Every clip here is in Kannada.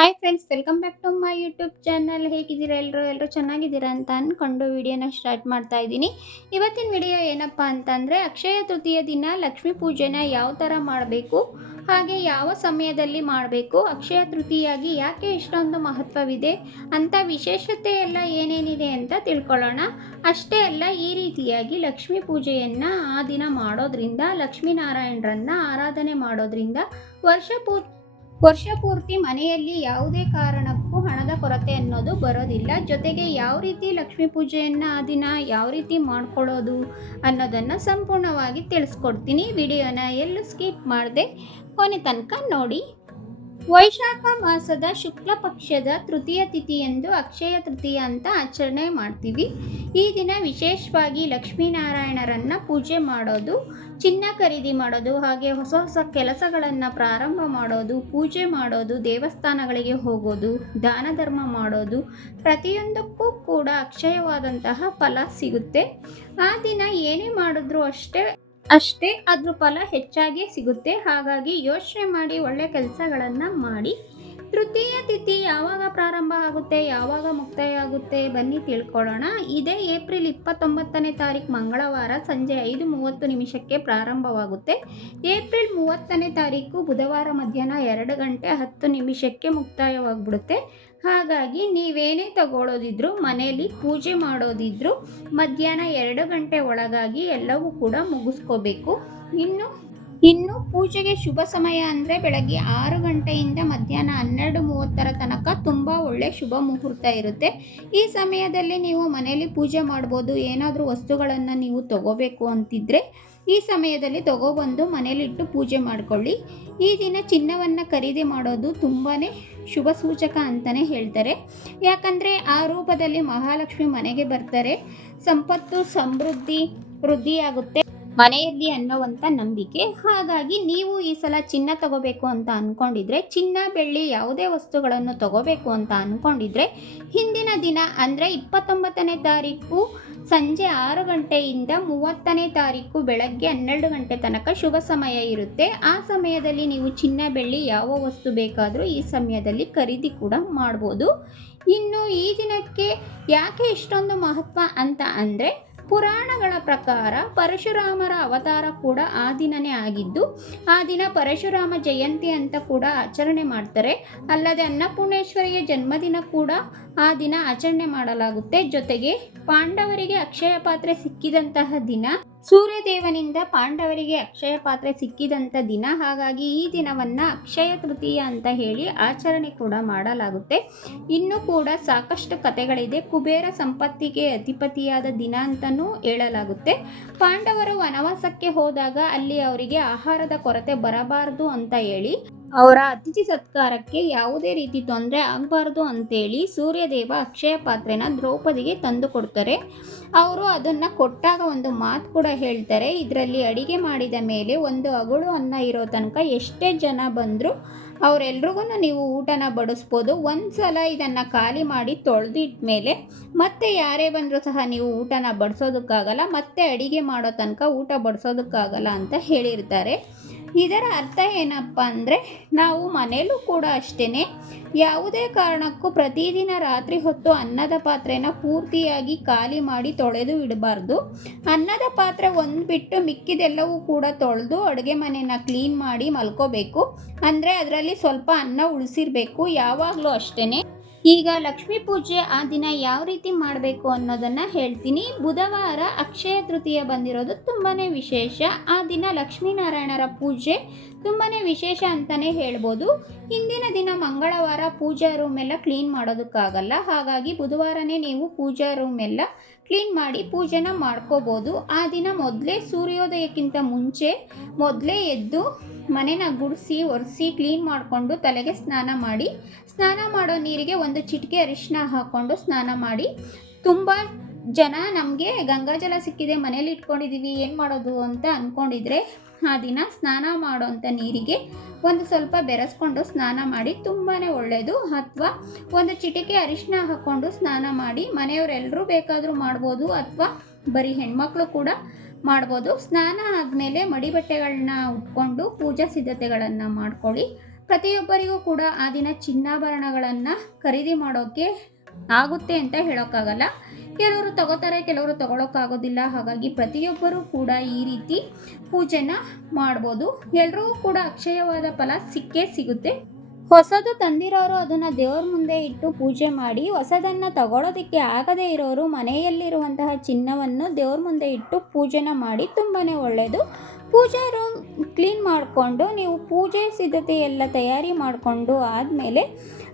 Hi friends, welcome back to my YouTube channel. ಹೇಗಿದ್ದೀರಾ ಎಲ್ಲರೂ ಎಲ್ಲರೂ ಚೆನ್ನಾಗಿದ್ದೀರಾ ಅಂತ ಅಂದ್ಕೊಂಡು ವಿಡಿಯೋನ ಸ್ಟಾರ್ಟ್ ಮಾಡ್ತಾ ಇದ್ದೀನಿ. ಇವತ್ತಿನ ವಿಡಿಯೋ ಏನಪ್ಪ ಅಂತಂದರೆ, ಅಕ್ಷಯ ತೃತೀಯ ದಿನ ಲಕ್ಷ್ಮೀ ಪೂಜೆನ ಯಾವ ಥರ ಮಾಡಬೇಕು, ಹಾಗೆ ಯಾವ ಸಮಯದಲ್ಲಿ ಮಾಡಬೇಕು, ಅಕ್ಷಯ ತೃತೀಯಾಗಿ ಯಾಕೆ ಇಷ್ಟೊಂದು ಮಹತ್ವವಿದೆ, ಅಂತ ವಿಶೇಷತೆ ಎಲ್ಲ ಏನೇನಿದೆ ಅಂತ ತಿಳ್ಕೊಳ್ಳೋಣ. ಅಷ್ಟೇ ಅಲ್ಲ, ಈ ರೀತಿಯಾಗಿ ಲಕ್ಷ್ಮೀ ಪೂಜೆಯನ್ನು ಆ ದಿನ ಮಾಡೋದ್ರಿಂದ, ಲಕ್ಷ್ಮೀನಾರಾಯಣರನ್ನು ಆರಾಧನೆ ಮಾಡೋದ್ರಿಂದ ವರ್ಷ ಪೂ ವರ್ಷ ಪೂರ್ತಿ ಮನೆಯಲ್ಲಿ ಯಾವುದೇ ಕಾರಣಕ್ಕೂ ಹಣದ ಕೊರತೆ ಅನ್ನೋದು ಬರೋದಿಲ್ಲ. ಜೊತೆಗೆ ಯಾವ ರೀತಿ ಲಕ್ಷ್ಮೀ ಪೂಜೆಯನ್ನು ಆ ದಿನ ಯಾವ ರೀತಿ ಮಾಡ್ಕೊಳ್ಳೋದು ಅನ್ನೋದನ್ನು ಸಂಪೂರ್ಣವಾಗಿ ತಿಳಿಸ್ಕೊಡ್ತೀನಿ. ವಿಡಿಯೋನ ಎಲ್ಲೂ ಸ್ಕಿಪ್ ಮಾಡದೆ ಕೊನೆ ತನಕ ನೋಡಿ. ವೈಶಾಖ ಮಾಸದ ಶುಕ್ಲ ಪಕ್ಷದ ತೃತೀಯ ತಿಥಿಯಂದು ಅಕ್ಷಯ ತೃತೀಯ ಅಂತ ಆಚರಣೆ ಮಾಡ್ತೀವಿ. ಈ ದಿನ ವಿಶೇಷವಾಗಿ ಲಕ್ಷ್ಮೀನಾರಾಯಣರನ್ನು ಪೂಜೆ ಮಾಡೋದು, ಚಿನ್ನ ಖರೀದಿ ಮಾಡೋದು, ಹಾಗೆ ಹೊಸ ಹೊಸ ಕೆಲಸಗಳನ್ನು ಪ್ರಾರಂಭ ಮಾಡೋದು, ಪೂಜೆ ಮಾಡೋದು, ದೇವಸ್ಥಾನಗಳಿಗೆ ಹೋಗೋದು, ದಾನ ಧರ್ಮ ಮಾಡೋದು, ಪ್ರತಿಯೊಂದಕ್ಕೂ ಕೂಡ ಅಕ್ಷಯವಾದಂತಹ ಫಲ ಸಿಗುತ್ತೆ. ಆ ದಿನ ಏನೇ ಮಾಡಿದ್ರೂ ಅಷ್ಟೇ ಅಷ್ಟೇ ಅದ್ರ ಫಲ ಹೆಚ್ಚಾಗಿ ಸಿಗುತ್ತೆ. ಹಾಗಾಗಿ ಯೋಚನೆ ಮಾಡಿ, ಒಳ್ಳೆ ಕೆಲಸಗಳನ್ನು ಮಾಡಿ. ತೃತೀಯ ತಿಥಿ ಯಾವಾಗ ಪ್ರಾರಂಭ ಆಗುತ್ತೆ, ಯಾವಾಗ ಮುಕ್ತಾಯ ಆಗುತ್ತೆ ಬನ್ನಿ ತಿಳ್ಕೊಳ್ಳೋಣ. ಇದೇ ಏಪ್ರಿಲ್ ಇಪ್ಪತ್ತೊಂಬತ್ತನೇ ತಾರೀಕು ಮಂಗಳವಾರ ಸಂಜೆ ಐದು ಮೂವತ್ತು ನಿಮಿಷಕ್ಕೆ ಪ್ರಾರಂಭವಾಗುತ್ತೆ. ಏಪ್ರಿಲ್ ಮೂವತ್ತನೇ ತಾರೀಕು ಬುಧವಾರ ಮಧ್ಯಾಹ್ನ ಎರಡು ಗಂಟೆ ಹತ್ತು ನಿಮಿಷಕ್ಕೆ ಮುಕ್ತಾಯವಾಗ್ಬಿಡುತ್ತೆ. ಹಾಗಾಗಿ ನೀವೇನೇ ತಗೊಳ್ಳೋದಿದ್ರು ಮನೆಯಲ್ಲಿ ಪೂಜೆ ಮಾಡೋದಿದ್ರು, ಮಧ್ಯಾಹ್ನ ಎರಡು ಗಂಟೆ ಒಳಗಾಗಿ ಎಲ್ಲವೂ ಕೂಡ ಮುಗಿಸ್ಕೋಬೇಕು. ಇನ್ನು ಇನ್ನು ಪೂಜೆಗೆ ಶುಭ ಸಮಯ ಅಂದರೆ ಬೆಳಗ್ಗೆ ಆರು ಗಂಟೆಯಿಂದ ಮಧ್ಯಾಹ್ನ ಹನ್ನೆರಡು ಮೂವತ್ತರ ತನಕ ತುಂಬ ಒಳ್ಳೆ ಶುಭ ಮುಹೂರ್ತ ಇರುತ್ತೆ. ಈ ಸಮಯದಲ್ಲಿ ನೀವು ಮನೆಯಲ್ಲಿ ಪೂಜೆ ಮಾಡ್ಬೋದು, ಏನಾದರೂ ವಸ್ತುಗಳನ್ನು ನೀವು ತಗೋಬೇಕು ಅಂತಿದ್ರೆ ಈ ಸಮಯದಲ್ಲಿ ತಗೋಬಂದು ಮನೇಲಿಟ್ಟು ಪೂಜೆ ಮಾಡಿಕೊಳ್ಳಿ. ಈ ದಿನ ಚಿನ್ನವನ್ನು ಖರೀದಿ ಮಾಡೋದು ತುಂಬಾ ಶುಭ ಸೂಚಕ ಅಂತಲೇ ಹೇಳ್ತಾರೆ. ಯಾಕಂದರೆ ಆ ರೂಪದಲ್ಲಿ ಮಹಾಲಕ್ಷ್ಮಿ ಮನೆಗೆ ಬರ್ತಾರೆ. ಸಂಪತ್ತು ಸಮೃದ್ಧಿ ವೃದ್ಧಿಯಾಗುತ್ತೆ. ಮನೆಯಲ್ಲಿ ಅನ್ನೋವಂಥ ನಂಬಿಕೆ. ಹಾಗಾಗಿ ನೀವು ಈ ಸಲ ಚಿನ್ನ ತಗೋಬೇಕು ಅಂತ ಅಂದ್ಕೊಂಡಿದ್ರೆ ಚಿನ್ನ, ಬೆಳ್ಳಿ ಯಾವುದೇ ವಸ್ತುಗಳನ್ನು ತಗೋಬೇಕು ಅಂತ ಅಂದ್ಕೊಂಡಿದ್ರೆ ಹಿಂದಿನ ದಿನ ಅಂದರೆ ಇಪ್ಪತ್ತೊಂಬತ್ತನೇ ತಾರೀಕು ಸಂಜೆ ಆರು ಗಂಟೆಯಿಂದ ಮೂವತ್ತನೇ ತಾರೀಕು ಬೆಳಗ್ಗೆ ಹನ್ನೆರಡು ಗಂಟೆ ತನಕ ಶುಭ ಸಮಯ ಇರುತ್ತೆ. ಆ ಸಮಯದಲ್ಲಿ ನೀವು ಚಿನ್ನ, ಬೆಳ್ಳಿ ಯಾವ ವಸ್ತು ಬೇಕಾದರೂ ಈ ಸಮಯದಲ್ಲಿ ಖರೀದಿ ಕೂಡ ಮಾಡ್ಬೋದು. ಇನ್ನು ಈ ದಿನಕ್ಕೆ ಯಾಕೆ ಇಷ್ಟೊಂದು ಮಹತ್ವ ಅಂತ ಅಂದರೆ ಪುರಾಣಗಳ ಪ್ರಕಾರ ಪರಶುರಾಮರ ಅವತಾರ ಕೂಡ ಆ ದಿನನೇ ಆಗಿದ್ದು, ಆ ದಿನ ಪರಶುರಾಮ ಜಯಂತಿ ಅಂತ ಕೂಡ ಆಚರಣೆ ಮಾಡ್ತಾರೆ. ಅಲ್ಲದೆ ಅನ್ನಪೂರ್ಣೇಶ್ವರಿಯ ಜನ್ಮದಿನ ಕೂಡ ಆ ದಿನ ಆಚರಣೆ ಮಾಡಲಾಗುತ್ತೆ. ಜೊತೆಗೆ ಪಾಂಡವರಿಗೆ ಅಕ್ಷಯ ಪಾತ್ರೆ ಸಿಕ್ಕಿದಂತಹ ದಿನ. ಸೂರ್ಯದೇವನಿಂದ ಪಾಂಡವರಿಗೆ ಅಕ್ಷಯ ಪಾತ್ರೆ ಸಿಕ್ಕಿದಂಥ ದಿನ, ಹಾಗಾಗಿ ಈ ದಿನವನ್ನು ಅಕ್ಷಯ ತೃತೀಯ ಅಂತ ಹೇಳಿ ಆಚರಣೆ ಕೂಡ ಮಾಡಲಾಗುತ್ತೆ. ಇನ್ನೂ ಕೂಡ ಸಾಕಷ್ಟು ಕಥೆಗಳಿದೆ. ಕುಬೇರ ಸಂಪತ್ತಿಗೆ ಅಧಿಪತಿಯಾದ ದಿನ ಅಂತಲೂ ಹೇಳಲಾಗುತ್ತೆ. ಪಾಂಡವರು ವನವಾಸಕ್ಕೆ ಹೋದಾಗ ಅಲ್ಲಿ ಅವರಿಗೆ ಆಹಾರದ ಕೊರತೆ ಬರಬಾರದು ಅಂತ ಹೇಳಿ ಅವರ ಅತಿಥಿ ಸತ್ಕಾರಕ್ಕೆ ಯಾವುದೇ ರೀತಿ ತೊಂದರೆ ಆಗಬಾರ್ದು ಅಂತೇಳಿ ಸೂರ್ಯದೇವ ಅಕ್ಷಯ ಪಾತ್ರೆನ ದ್ರೌಪದಿಗೆ ತಂದು ಕೊಡ್ತಾರೆ. ಅವರು ಅದನ್ನು ಕೊಟ್ಟಾಗ ಒಂದು ಮಾತು ಕೂಡ ಹೇಳ್ತಾರೆ. ಇದರಲ್ಲಿ ಅಡಿಗೆ ಮಾಡಿದ ಮೇಲೆ ಒಂದು ಅಗಳು ಅನ್ನ ಇರೋ ತನಕ ಎಷ್ಟೇ ಜನ ಬಂದರೂ ಅವರೆಲ್ರಿಗೂ ನೀವು ಊಟನ ಬಡಿಸ್ಬೋದು. ಒಂದು ಸಲ ಇದನ್ನು ಖಾಲಿ ಮಾಡಿ ತೊಳೆದಿಟ್ಟ ಮೇಲೆ ಮತ್ತೆ ಯಾರೇ ಬಂದರೂ ಸಹ ನೀವು ಊಟನ ಬಡಿಸೋದಕ್ಕಾಗಲ್ಲ, ಮತ್ತೆ ಅಡಿಗೆ ಮಾಡೋ ತನಕ ಊಟ ಬಡಿಸೋದಕ್ಕಾಗಲ್ಲ ಅಂತ ಹೇಳಿರ್ತಾರೆ. ಇದರ ಅರ್ಥ ಏನಪ್ಪ ಅಂದರೆ ನಾವು ಮನೆಯಲ್ಲೂ ಕೂಡ ಅಷ್ಟೇ ಯಾವುದೇ ಕಾರಣಕ್ಕೂ ಪ್ರತಿದಿನ ರಾತ್ರಿ ಹೊತ್ತು ಅನ್ನದ ಪಾತ್ರೆನ ಪೂರ್ತಿಯಾಗಿ ಖಾಲಿ ಮಾಡಿ ತೊಳೆದು ಇಡಬಾರ್ದು. ಅನ್ನದ ಪಾತ್ರೆ ಒಂದು ಬಿಟ್ಟು ಮಿಕ್ಕಿದೆಲ್ಲವೂ ಕೂಡ ತೊಳೆದು ಅಡುಗೆ ಮನೆಯನ್ನು ಕ್ಲೀನ್ ಮಾಡಿ ಮಲ್ಕೋಬೇಕು. ಅಂದರೆ ಅದರಲ್ಲಿ ಸ್ವಲ್ಪ ಅನ್ನ ಉಳಿಸಿರಬೇಕು. ಯಾವಾಗಲೂ ಅಷ್ಟೇ ಈಗ ಲಕ್ಷ್ಮೀ ಪೂಜೆ ಆ ದಿನ ಯಾವ ರೀತಿ ಮಾಡಬೇಕು ಅನ್ನೋದನ್ನು ಹೇಳ್ತೀನಿ. ಬುಧವಾರ ಅಕ್ಷಯ ತೃತೀಯ ಬಂದಿರೋದು ತುಂಬಾ ವಿಶೇಷ. ಆ ದಿನ ಲಕ್ಷ್ಮೀನಾರಾಯಣರ ಪೂಜೆ ತುಂಬಾ ವಿಶೇಷ ಅಂತಲೇ ಹೇಳ್ಬೋದು. ಹಿಂದಿನ ದಿನ ಮಂಗಳವಾರ ಪೂಜಾ ರೂಮ್ ಎಲ್ಲ ಕ್ಲೀನ್ ಮಾಡೋದಕ್ಕಾಗಲ್ಲ. ಹಾಗಾಗಿ ಬುಧವಾರನೇ ನೀವು ಪೂಜಾ ರೂಮ್ ಎಲ್ಲ ಕ್ಲೀನ್ ಮಾಡಿ ಪೂಜೆನ ಮಾಡ್ಕೋಬೋದು. ಆ ದಿನ ಮೊದಲೇ ಸೂರ್ಯೋದಯಕ್ಕಿಂತ ಮುಂಚೆ ಮೊದಲೇ ಎದ್ದು ಮನೆನ ಗುಡಿಸಿ, ಒರೆಸಿ, ಕ್ಲೀನ್ ಮಾಡಿಕೊಂಡು ತಲೆಗೆ ಸ್ನಾನ ಮಾಡಿ, ಸ್ನಾನ ಮಾಡೋ ನೀರಿಗೆ ಒಂದು ಚಿಟಿಕೆ ಅರಿಶಿನ ಹಾಕ್ಕೊಂಡು ಸ್ನಾನ ಮಾಡಿ. ತುಂಬ ಜನ ನಮಗೆ ಗಂಗಾಜಲ ಸಿಕ್ಕಿದೆ, ಮನೇಲಿ ಇಟ್ಕೊಂಡಿದ್ದೀವಿ ಏನು ಮಾಡೋದು ಅಂತ ಅಂದ್ಕೊಂಡಿದ್ರೆ ಆ ದಿನ ಸ್ನಾನ ಮಾಡೋಂಥ ನೀರಿಗೆ ಒಂದು ಸ್ವಲ್ಪ ಬೆರೆಸ್ಕೊಂಡು ಸ್ನಾನ ಮಾಡಿ ತುಂಬಾ ಒಳ್ಳೆಯದು ಅಥವಾ ಒಂದು ಚಿಟಿಕೆ ಅರಿಶಿನ ಹಾಕ್ಕೊಂಡು ಸ್ನಾನ ಮಾಡಿ ಮನೆಯವರೆಲ್ಲರೂ ಬೇಕಾದರೂ ಮಾಡ್ಬೋದು, ಅಥವಾ ಬರೀ ಹೆಣ್ಮಕ್ಳು ಕೂಡ ಮಾಡ್ಬೋದು. ಸ್ನಾನ ಆದಮೇಲೆ ಮಡಿ ಬಟ್ಟೆಗಳನ್ನ ಉಟ್ಕೊಂಡು ಪೂಜಾ ಸಿದ್ಧತೆಗಳನ್ನು ಮಾಡ್ಕೊಳ್ಳಿ. ಪ್ರತಿಯೊಬ್ಬರಿಗೂ ಕೂಡ ಆ ದಿನ ಚಿನ್ನಾಭರಣಗಳನ್ನು ಖರೀದಿ ಮಾಡೋಕ್ಕೆ ಆಗುತ್ತೆ ಅಂತ ಹೇಳೋಕ್ಕಾಗಲ್ಲ. ಕೆಲವರು ತಗೋತಾರೆ, ಕೆಲವರು ತಗೊಳಕ್ಕಾಗೋದಿಲ್ಲ. ಹಾಗಾಗಿ ಪ್ರತಿಯೊಬ್ಬರೂ ಕೂಡ ಈ ರೀತಿ ಪೂಜೆನ ಮಾಡ್ಬೋದು. ಎಲ್ಲರೂ ಕೂಡ ಅಕ್ಷಯವಾದ ಫಲ ಸಿಕ್ಕೇ ಸಿಗುತ್ತೆ. ಹೊಸದು ತಂದಿರೋರು ಅದನ್ನು ದೇವ್ರ ಮುಂದೆ ಇಟ್ಟು ಪೂಜೆ ಮಾಡಿ ಹೊಸದನ್ನು ತಗೊಳ್ಳೋದಕ್ಕೆ ಆಗದೇ ಇರೋರು ಮನೆಯಲ್ಲಿರುವಂತಹ ಚಿನ್ನವನ್ನು ದೇವ್ರ ಮುಂದೆ ಇಟ್ಟು ಪೂಜೆನ ಮಾಡಿ ತುಂಬಾ ಒಳ್ಳೆಯದು ಪೂಜಾ ರೂಮ್ ಕ್ಲೀನ್ ಮಾಡಿಕೊಂಡು ನೀವು ಪೂಜೆ ಸಿದ್ಧತೆ ಎಲ್ಲ ತಯಾರಿ ಮಾಡಿಕೊಂಡು ಆದಮೇಲೆ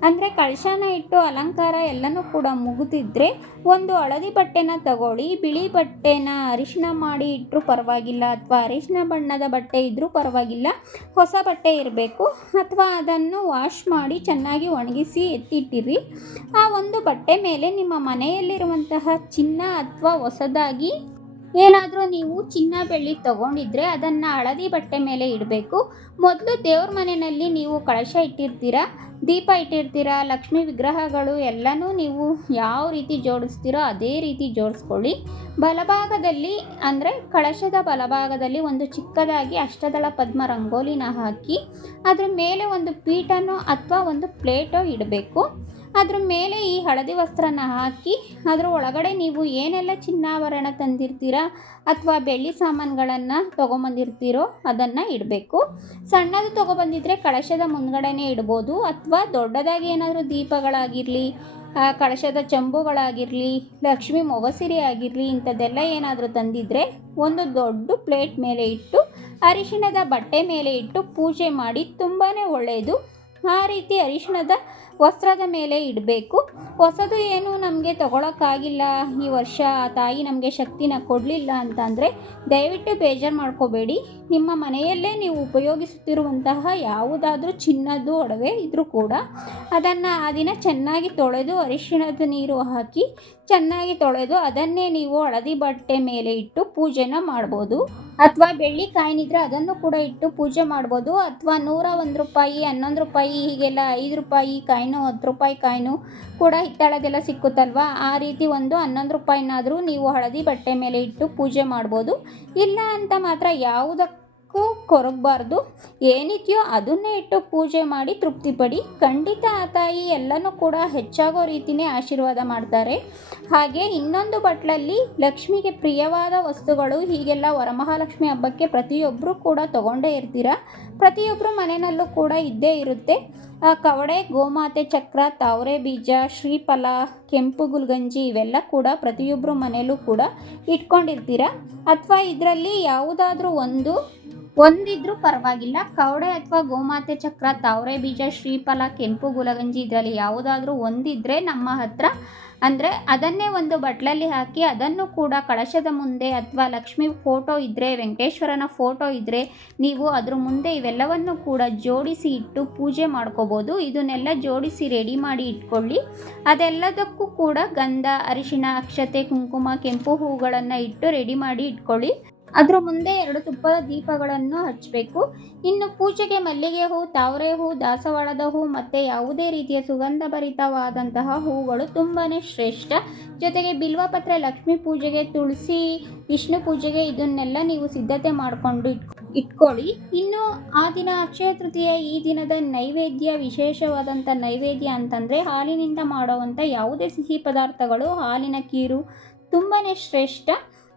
ಅಂದರೆ ಕಳಶನ ಇಟ್ಟು ಅಲಂಕಾರ ಎಲ್ಲನೂ ಕೂಡ ಮುಗಿದಿದ್ರೆ ಒಂದು ಹಳದಿ ಬಟ್ಟೆನ ತಗೊಳ್ಳಿ, ಬಿಳಿ ಬಟ್ಟೆನ ಅರಿಶಿನ ಮಾಡಿ ಇಟ್ಟರೂ ಪರವಾಗಿಲ್ಲ, ಅಥವಾ ಅರಿಶಿನ ಬಣ್ಣದ ಬಟ್ಟೆ ಇದ್ದರೂ ಪರವಾಗಿಲ್ಲ, ಹೊಸ ಬಟ್ಟೆ ಇರಬೇಕು, ಅಥವಾ ಅದನ್ನು ವಾಶ್ ಮಾಡಿ ಚೆನ್ನಾಗಿ ಒಣಗಿಸಿ ಎತ್ತಿಟ್ಟಿರಿ. ಆ ಒಂದು ಬಟ್ಟೆ ಮೇಲೆ ನಿಮ್ಮ ಮನೆಯಲ್ಲಿರುವಂತಹ ಚಿನ್ನ ಅಥವಾ ಹೊಸದಾಗಿ ಏನಾದರೂ ನೀವು ಚಿನ್ನ ಬೆಳ್ಳಿ ತಗೊಂಡಿದ್ರೆ ಅದನ್ನು ಹಳದಿ ಬಟ್ಟೆ ಮೇಲೆ ಇಡಬೇಕು. ಮೊದಲು ದೇವ್ರ ಮನೆಯಲ್ಲಿ ನೀವು ಕಳಶ ಇಟ್ಟಿರ್ತೀರ, ದೀಪ ಇಟ್ಟಿರ್ತೀರ, ಲಕ್ಷ್ಮಿ ವಿಗ್ರಹಗಳು ಎಲ್ಲನೂ ನೀವು ಯಾವ ರೀತಿ ಜೋಡಿಸ್ತೀರೋ ಅದೇ ರೀತಿ ಜೋಡಿಸ್ಕೊಳ್ಳಿ. ಬಲಭಾಗದಲ್ಲಿ ಅಂದರೆ ಕಳಶದ ಬಲಭಾಗದಲ್ಲಿ ಒಂದು ಚಿಕ್ಕದಾಗಿ ಅಷ್ಟದಳ ಪದ್ಮ ರಂಗೋಲಿನ ಹಾಕಿ ಅದರ ಮೇಲೆ ಒಂದು ಪೀಠನೋ ಅಥವಾ ಒಂದು ಪ್ಲೇಟೋ ಇಡಬೇಕು. ಅದ್ರ ಮೇಲೆ ಈ ಹಳದಿ ವಸ್ತ್ರನ ಹಾಕಿ, ಅದ್ರ ಒಳಗಡೆ ನೀವು ಏನೆಲ್ಲ ಚಿನ್ನಾಭರಣ ತಂದಿರ್ತೀರ ಅಥವಾ ಬೆಳ್ಳಿ ಸಾಮಾನುಗಳನ್ನು ತೊಗೊಂಬಂದಿರ್ತೀರೋ ಅದನ್ನು ಇಡಬೇಕು. ಸಣ್ಣದು ತೊಗೊಬಂದಿದ್ರೆ ಕಳಶದ ಮುಂದ್ಗಡೆನೇ ಇಡ್ಬೋದು ಅಥವಾ ದೊಡ್ಡದಾಗಿ ಏನಾದರೂ ದೀಪಗಳಾಗಿರಲಿ ಕಳಶದ ಚಂಬುಗಳಾಗಿರಲಿ, ಲಕ್ಷ್ಮಿ ಮೊಗಸಿರಿ ಆಗಿರಲಿ, ಇಂಥದ್ದೆಲ್ಲ ಏನಾದರೂ ತಂದಿದ್ರೆ ಒಂದು ದೊಡ್ಡ ಪ್ಲೇಟ್ ಮೇಲೆ ಇಟ್ಟು, ಅರಿಶಿಣದ ಬಟ್ಟೆ ಮೇಲೆ ಇಟ್ಟು ಪೂಜೆ ಮಾಡಿ ತುಂಬಾ ಒಳ್ಳೆಯದು ಆ ರೀತಿ ಅರಿಶಿಣದ ವಸ್ತ್ರದ ಮೇಲೆ ಇಡಬೇಕು. ಹೊಸದು ಏನು ನಮಗೆ ತಗೊಳಕ್ಕಾಗಿಲ್ಲ. ಈ ವರ್ಷ ತಾಯಿ ನಮಗೆ ಶಕ್ತಿನ ಕೊಡಲಿಲ್ಲ ಅಂತಂದರೆ ದಯವಿಟ್ಟು ಬೇಜಾರು ಮಾಡ್ಕೋಬೇಡಿ. ನಿಮ್ಮ ಮನೆಯಲ್ಲೇ ನೀವು ಉಪಯೋಗಿಸುತ್ತಿರುವಂತಹ ಯಾವುದಾದ್ರೂ ಚಿನ್ನದ್ದು, ಒಡವೆ ಇದ್ದರೂ ಕೂಡ ಅದನ್ನು ಆ ದಿನ ಚೆನ್ನಾಗಿ ತೊಳೆದು ಅರಿಶಿಣದ ನೀರು ಹಾಕಿ ಚೆನ್ನಾಗಿ ತೊಳೆದು ಅದನ್ನೇ ನೀವು ಹಳದಿ ಬಟ್ಟೆ ಮೇಲೆ ಇಟ್ಟು ಪೂಜೆನ ಮಾಡ್ಬೋದು. ಅಥವಾ ಬೆಳ್ಳಿ ಕಾಯಿನಿದ್ರೆ ಅದನ್ನು ಕೂಡ ಇಟ್ಟು ಪೂಜೆ ಮಾಡ್ಬೋದು. ಅಥವಾ ನೂರ ಒಂದು ರೂಪಾಯಿ, ಹನ್ನೊಂದು ರೂಪಾಯಿ, ಹೀಗೆಲ್ಲ ಐದು ರೂಪಾಯಿ ಕಾಯಿನು, ಹತ್ತು ರೂಪಾಯಿ ಕಾಯಿನು ಕೂಡ ಹಿತ್ತಾಳದೆಲ್ಲ ಸಿಕ್ಕುತ್ತಲ್ವ? ಆ ರೀತಿ ಒಂದು ಹನ್ನೊಂದು ರೂಪಾಯಿನಾದರೂ ನೀವು ಹಳದಿ ಬಟ್ಟೆ ಮೇಲೆ ಇಟ್ಟು ಪೂಜೆ ಮಾಡ್ಬೋದು. ಇಲ್ಲ ಅಂತ ಮಾತ್ರ ಯಾವುದಕ್ಕೂ ಕೊರಗಬಾರ್ದು. ಏನಿದೆಯೋ ಅದನ್ನೇ ಇಟ್ಟು ಪೂಜೆ ಮಾಡಿ ತೃಪ್ತಿಪಡಿ. ಖಂಡಿತ ಆ ತಾಯಿ ಎಲ್ಲನೂ ಕೂಡ ಹೆಚ್ಚಾಗೋ ರೀತಿಯೇ ಆಶೀರ್ವಾದ ಮಾಡ್ತಾರೆ. ಹಾಗೆ ಇನ್ನೊಂದು ಬಟ್ಲಲ್ಲಿ ಲಕ್ಷ್ಮಿಗೆ ಪ್ರಿಯವಾದ ವಸ್ತುಗಳು, ಹೀಗೆಲ್ಲ ವರಮಹಾಲಕ್ಷ್ಮಿ ಹಬ್ಬಕ್ಕೆ ಪ್ರತಿಯೊಬ್ಬರು ಕೂಡ ತಗೊಂಡೇ ಇರ್ತೀರ? ಪ್ರತಿಯೊಬ್ಬರು ಮನೆಯಲ್ಲೂ ಕೂಡ ಇದ್ದೇ ಇರುತ್ತೆ. ಕವಡೆ, ಗೋಮಾತೆ ಚಕ್ರ, ತಾವರೆ ಬೀಜ, ಶ್ರೀಫಲ, ಕೆಂಪು ಗುಲ್ಗಂಜಿ ಇವೆಲ್ಲ ಕೂಡ ಪ್ರತಿಯೊಬ್ಬರು ಮನೆಯಲ್ಲೂ ಕೂಡ ಇಟ್ಕೊಂಡಿರ್ತೀರ? ಅಥವಾ ಇದರಲ್ಲಿ ಯಾವುದಾದ್ರೂ ಒಂದು ಒಂದಿದ್ರೂ ಪರವಾಗಿಲ್ಲ. ಕವಡೆ ಅಥವಾ ಗೋಮಾತೆ ಚಕ್ರ, ತಾವರೆ ಬೀಜ, ಶ್ರೀಫಲ, ಕೆಂಪು ಗುಲಗಂಜಿ ಇದರಲ್ಲಿ ಯಾವುದಾದ್ರೂ ಒಂದಿದ್ರೆ ನಮ್ಮ ಹತ್ರ, ಅಂದರೆ ಅದನ್ನೇ ಒಂದು ಬಟ್ಲಲ್ಲಿ ಹಾಕಿ ಅದನ್ನು ಕೂಡ ಕಳಶದ ಮುಂದೆ ಅಥವಾ ಲಕ್ಷ್ಮಿ ಫೋಟೋ ಇದ್ದರೆ ವೆಂಕಟೇಶ್ವರನ ಫೋಟೋ ಇದ್ದರೆ ನೀವು ಅದ್ರ ಮುಂದೆ ಇವೆಲ್ಲವನ್ನು ಕೂಡ ಜೋಡಿಸಿ ಇಟ್ಟು ಪೂಜೆ ಮಾಡ್ಕೋಬೋದು. ಇದನ್ನೆಲ್ಲ ಜೋಡಿಸಿ ರೆಡಿ ಮಾಡಿ ಇಟ್ಕೊಳ್ಳಿ. ಅದೆಲ್ಲದಕ್ಕೂ ಕೂಡ ಗಂಧ, ಅರಿಶಿಣ, ಅಕ್ಷತೆ, ಕುಂಕುಮ, ಕೆಂಪು ಹೂಗಳನ್ನು ಇಟ್ಟು ರೆಡಿ ಮಾಡಿ ಇಟ್ಕೊಳ್ಳಿ. ಅದ್ರ ಮುಂದೆ ಎರಡು ತುಪ್ಪದ ದೀಪಗಳನ್ನು ಹಚ್ಚಬೇಕು ಇನ್ನು ಪೂಜೆಗೆ ಮಲ್ಲಿಗೆ ಹೂ, ತಾವರೆ ಹೂ, ದಾಸವಾಳದ ಹೂ ಮತ್ತು ಯಾವುದೇ ರೀತಿಯ ಸುಗಂಧಭರಿತವಾದಂತಹ ಹೂಗಳು ತುಂಬಾ ಶ್ರೇಷ್ಠ. ಜೊತೆಗೆ ಬಿಲ್ವಪತ್ರೆ ಲಕ್ಷ್ಮೀ ಪೂಜೆಗೆ ತುಳಸಿ, ವಿಷ್ಣು ಪೂಜೆಗೆ ಇದನ್ನೆಲ್ಲ ನೀವು ಸಿದ್ಧತೆ ಮಾಡಿಕೊಂಡು ಇಟ್ ಇಟ್ಕೊಳ್ಳಿ. ಇನ್ನು ಆ ದಿನ ಅಕ್ಷಯ ತೃತೀಯ, ಈ ದಿನದ ನೈವೇದ್ಯ ವಿಶೇಷವಾದಂಥ ನೈವೇದ್ಯ ಅಂತಂದರೆ ಹಾಲಿನಿಂದ ಮಾಡುವಂಥ ಯಾವುದೇ ಸಿಹಿ ಪದಾರ್ಥಗಳು, ಹಾಲಿನ ಕೀರು ತುಂಬಾ ಶ್ರೇಷ್ಠ.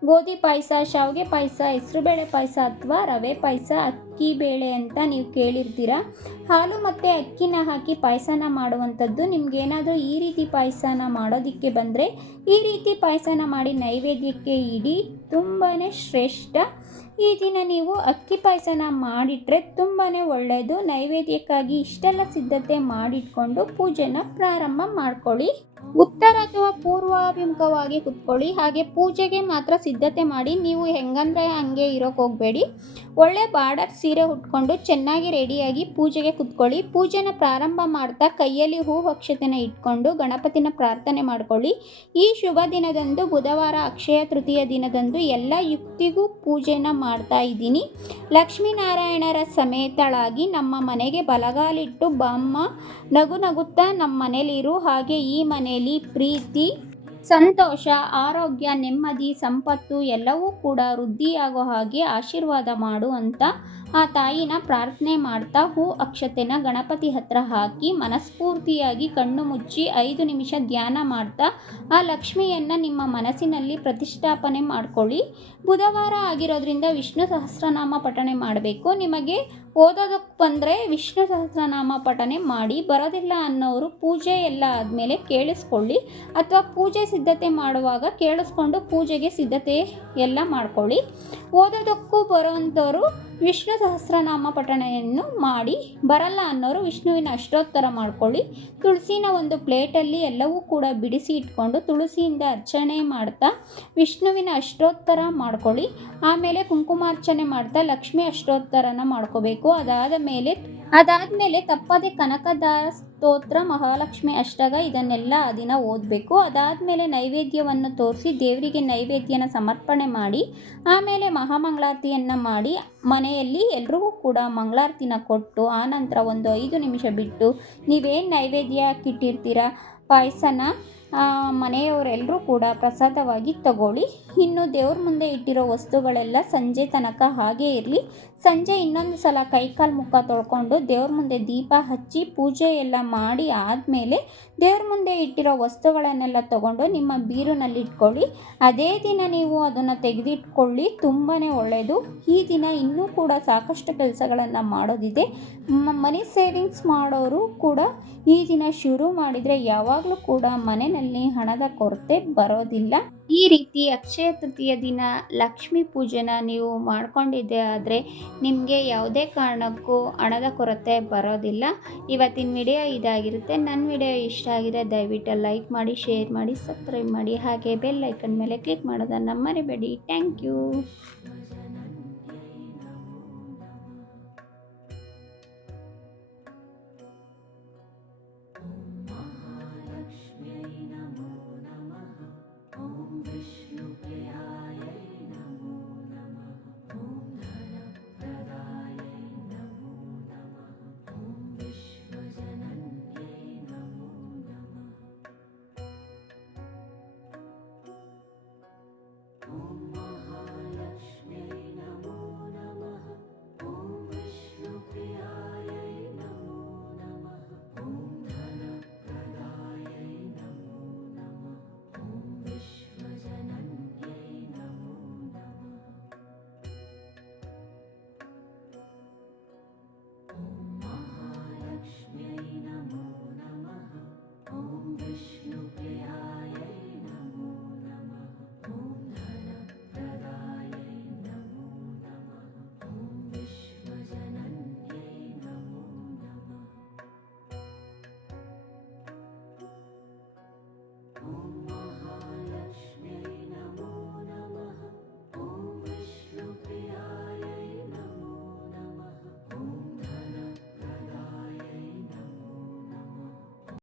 ಗೋಧಿ ಪಾಯಸ, ಶಾವಿಗೆ ಪಾಯಸ, ಹೆಸರುಬೇಳೆ ಪಾಯಸ ಅಥವಾ ರವೆ ಪಾಯಸ, ಅಕ್ಕಿ ಬೇಳೆ ಅಂತ ನೀವು ಕೇಳಿರ್ತೀರ? ಹಾಲು ಮತ್ತು ಅಕ್ಕಿನ ಹಾಕಿ ಪಾಯಸನ ಮಾಡುವಂಥದ್ದು ನಿಮಗೇನಾದರೂ ಈ ರೀತಿ ಪಾಯಸನ ಮಾಡೋದಕ್ಕೆ ಬಂದರೆ ಈ ರೀತಿ ಪಾಯಸನ ಮಾಡಿ ನೈವೇದ್ಯಕ್ಕೆ ಇಡಿ ತುಂಬಾ ಶ್ರೇಷ್ಠ. ಈ ದಿನ ನೀವು ಅಕ್ಕಿ ಪಾಯಸನ ಮಾಡಿಟ್ರೆ ತುಂಬಾ ಒಳ್ಳೆಯದು ನೈವೇದ್ಯಕ್ಕಾಗಿ ಇಷ್ಟೆಲ್ಲ ಸಿದ್ಧತೆ ಮಾಡಿಟ್ಕೊಂಡು ಪೂಜೆನ ಪ್ರಾರಂಭ ಮಾಡ್ಕೊಳ್ಳಿ. ಉತ್ತರ ಅಥವಾ ಪೂರ್ವಾಭಿಮುಖವಾಗಿ ಕುತ್ಕೊಳ್ಳಿ. ಹಾಗೆ ಪೂಜೆಗೆ ಮಾತ್ರ ಸಿದ್ಧತೆ ಮಾಡಿ. ನೀವು ಹೆಂಗಂದ್ರೆ ಹಂಗೆ ಇರೋಕೆ ಹೋಗಬೇಡಿ. ಒಳ್ಳೆ ಬಾರ್ಡರ್ ಸೀರೆ ಉಟ್ಕೊಂಡು ಚೆನ್ನಾಗಿ ರೆಡಿಯಾಗಿ ಪೂಜೆಗೆ ಕುತ್ಕೊಳ್ಳಿ. ಪೂಜೆನ ಪ್ರಾರಂಭ ಮಾಡ್ತಾ ಕೈಯಲ್ಲಿ ಹೂ ಅಕ್ಷತೆನ ಇಟ್ಕೊಂಡು ಗಣಪತಿನ ಪ್ರಾರ್ಥನೆ ಮಾಡ್ಕೊಳ್ಳಿ. ಈ ಶುಭ ದಿನದಂದು ಬುಧವಾರ ಅಕ್ಷಯ ತೃತೀಯ ದಿನದಂದು ಎಲ್ಲ ಯುಕ್ತಿಗೂ ಪೂಜೆನ ಮಾಡ್ತಾ ಇದ್ದೀನಿ. ಲಕ್ಷ್ಮೀನಾರಾಯಣರ ಸಮೇತಳಾಗಿ ನಮ್ಮ ಮನೆಗೆ ಬಲಗಾಲಿಟ್ಟು ಬಮ್ಮ ನಗು ನಗುತ್ತಾ ನಮ್ಮ ಮನೇಲಿರು ಹಾಗೆ ಈ ಮನೆಯಲ್ಲಿ ಪ್ರೀತಿ, ಸಂತೋಷ, ಆರೋಗ್ಯ, ನೆಮ್ಮದಿ, ಸಂಪತ್ತು ಎಲ್ಲವೂ ಕೂಡ ವೃದ್ಧಿಯಾಗೋ ಹಾಗೆ ಆಶೀರ್ವಾದ ಮಾಡು ಅಂತ ಆ ತಾಯಿನ ಪ್ರಾರ್ಥನೆ ಮಾಡ್ತಾ ಹೂ ಅಕ್ಷತೆನ ಗಣಪತಿ ಹತ್ರ ಹಾಕಿ ಮನಸ್ಫೂರ್ತಿಯಾಗಿ ಕಣ್ಣು ಮುಚ್ಚಿ ಐದು ನಿಮಿಷ ಧ್ಯಾನ ಮಾಡ್ತಾ ಆ ಲಕ್ಷ್ಮಿಯನ್ನು ನಿಮ್ಮ ಮನಸ್ಸಿನಲ್ಲಿ ಪ್ರತಿಷ್ಠಾಪನೆ ಮಾಡ್ಕೊಳ್ಳಿ. ಬುಧವಾರ ಆಗಿರೋದ್ರಿಂದ ವಿಷ್ಣು ಸಹಸ್ರನಾಮ ಪಠಣೆ ಮಾಡಬೇಕು. ನಿಮಗೆ ಓದೋದಕ್ಕೆ ಬಂದರೆ ವಿಷ್ಣು ಸಹಸ್ರನಾಮ ಪಠನೆ ಮಾಡಿ ಬರೋದಿಲ್ಲ ಅನ್ನೋರು ಪೂಜೆ ಎಲ್ಲ ಆದಮೇಲೆ ಕೇಳಿಸ್ಕೊಳ್ಳಿ ಅಥವಾ ಪೂಜೆ ಸಿದ್ಧತೆ ಮಾಡುವಾಗ ಕೇಳಿಸ್ಕೊಂಡು ಪೂಜೆಗೆ ಸಿದ್ಧತೆ ಎಲ್ಲ ಮಾಡ್ಕೊಳ್ಳಿ. ಓದೋದಕ್ಕೂ ಬರೋವಂಥವ್ರು ವಿಷ್ಣು ಸಹಸ್ರನಾಮ ಪಠಣೆಯನ್ನು ಮಾಡಿ ಬರಲ್ಲ ಅನ್ನೋರು ವಿಷ್ಣುವಿನ ಅಷ್ಟೋತ್ತರ ಮಾಡ್ಕೊಳ್ಳಿ. ತುಳಸಿನ ಒಂದು ಪ್ಲೇಟಲ್ಲಿ ಎಲ್ಲವೂ ಕೂಡ ಬಿಡಿಸಿ ಇಟ್ಕೊಂಡು ತುಳಸಿಯಿಂದ ಅರ್ಚನೆ ಮಾಡ್ತಾ ವಿಷ್ಣುವಿನ ಅಷ್ಟೋತ್ತರ ಮಾಡ್ಕೊಳ್ಳಿ. ಆಮೇಲೆ ಕುಂಕುಮಾರ್ಚನೆ ಮಾಡ್ತಾ ಲಕ್ಷ್ಮಿ ಅಷ್ಟೋತ್ತರನ ಮಾಡ್ಕೋಬೇಕು. ಅದಾದ ಮೇಲೆ, ಅದಾದಮೇಲೆ ತಪ್ಪದೆ ಕನಕದಾರ ಸ್ತೋತ್ರ, ಮಹಾಲಕ್ಷ್ಮಿ, ಅಷ್ಟಗ ಇದನ್ನೆಲ್ಲ ಆ ದಿನ ಓದಬೇಕು. ಅದಾದಮೇಲೆ ನೈವೇದ್ಯವನ್ನು ತೋರಿಸಿ ದೇವರಿಗೆ ನೈವೇದ್ಯನ ಸಮರ್ಪಣೆ ಮಾಡಿ, ಆಮೇಲೆ ಮಹಾಮಂಗಳಾರತಿಯನ್ನು ಮಾಡಿ, ಮನೆಯಲ್ಲಿ ಎಲ್ರಿಗೂ ಕೂಡ ಮಂಗಳಾರತಿನ ಕೊಟ್ಟು ಆನಂತರ ಒಂದು ಐದು ನಿಮಿಷ ಬಿಟ್ಟು ನೀವೇನು ನೈವೇದ್ಯ ಹಾಕಿಟ್ಟಿರ್ತೀರ? ಪಾಯಸನ ಮನೆಯವರೆಲ್ಲರೂ ಕೂಡ ಪ್ರಸಾದವಾಗಿ ತಗೊಳ್ಳಿ. ಇನ್ನು ದೇವ್ರ ಮುಂದೆ ಇಟ್ಟಿರೋ ವಸ್ತುಗಳೆಲ್ಲ ಸಂಜೆ ತನಕ ಹಾಗೇ ಇರಲಿ. ಸಂಜೆ ಇನ್ನೊಂದು ಸಲ ಕೈಕಾಲು ಮುಖ ತೊಳ್ಕೊಂಡು ದೇವ್ರ ಮುಂದೆ ದೀಪ ಹಚ್ಚಿ ಪೂಜೆ ಎಲ್ಲ ಮಾಡಿ ಆದಮೇಲೆ ದೇವ್ರ ಮುಂದೆ ಇಟ್ಟಿರೋ ವಸ್ತುಗಳನ್ನೆಲ್ಲ ತಗೊಂಡು ನಿಮ್ಮ ಬೀರುನಲ್ಲಿ ಇಟ್ಕೊಳ್ಳಿ ಅದೇ ದಿನ ನೀವು ಅದನ್ನು ತೆಗೆದಿಟ್ಕೊಳ್ಳಿ ತುಂಬಾ ಒಳ್ಳೆಯದು ಈ ದಿನ ಇನ್ನೂ ಕೂಡ ಸಾಕಷ್ಟು ಕೆಲಸಗಳನ್ನು ಮಾಡೋದಿದೆ. ಮನಿ ಸೇವಿಂಗ್ಸ್ ಮಾಡೋರು ಕೂಡ ಈ ದಿನ ಶುರು ಮಾಡಿದರೆ ಯಾವಾಗಲೂ ಕೂಡ ಮನೆಯಲ್ಲಿ ಹಣದ ಕೊರತೆ ಬರೋದಿಲ್ಲ. ಈ ರೀತಿ ಅಕ್ಷಯ ತೃತೀಯ ದಿನ ಲಕ್ಷ್ಮೀ ಪೂಜೆನ ನೀವು ಮಾಡ್ಕೊಂಡಿದ್ದೆ ಆದರೆ ನಿಮಗೆ ಯಾವುದೇ ಕಾರಣಕ್ಕೂ ಹಣದ ಕೊರತೆ ಬರೋದಿಲ್ಲ. ಇವತ್ತಿನ ವಿಡಿಯೋ ಇದಾಗಿರುತ್ತೆ. ನನ್ನ ವಿಡಿಯೋ ಇಷ್ಟ ಆಗಿದೆ ದಯವಿಟ್ಟು ಲೈಕ್ ಮಾಡಿ, ಶೇರ್ ಮಾಡಿ, ಸಬ್ಸ್ಕ್ರೈಬ್ ಮಾಡಿ. ಹಾಗೆ ಬೆಲ್ ಐಕನ್ ಮೇಲೆ ಕ್ಲಿಕ್ ಮಾಡೋದನ್ನು ಮರಿಬೇಡಿ. Thank you.